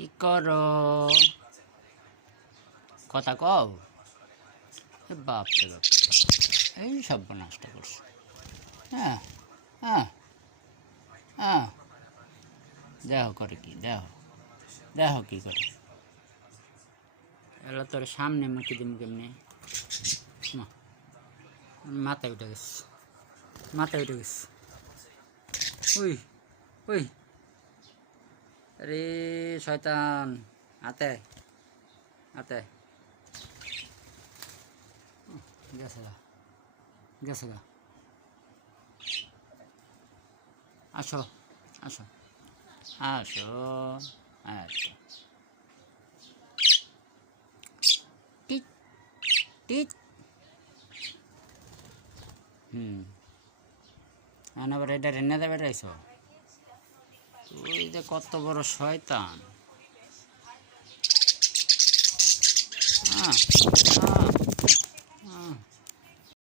কি করো কথা কও বাপরে বাপ এই সব নষ্ট করছো হ্যাঁ হ্যাঁ হ্যাঁ দেহ করে কি দেহ কি করে এগুলো তোর সামনে মুখে দিন কেমনি মাথায় উঠে গেছে ওই ওই আরে শয়তান হাতে গেছে গা আসো আচ্ছা টিট টিট আবার এটা রেন্নাতে বেড়াইছ তুই যে কত বড় শয়তান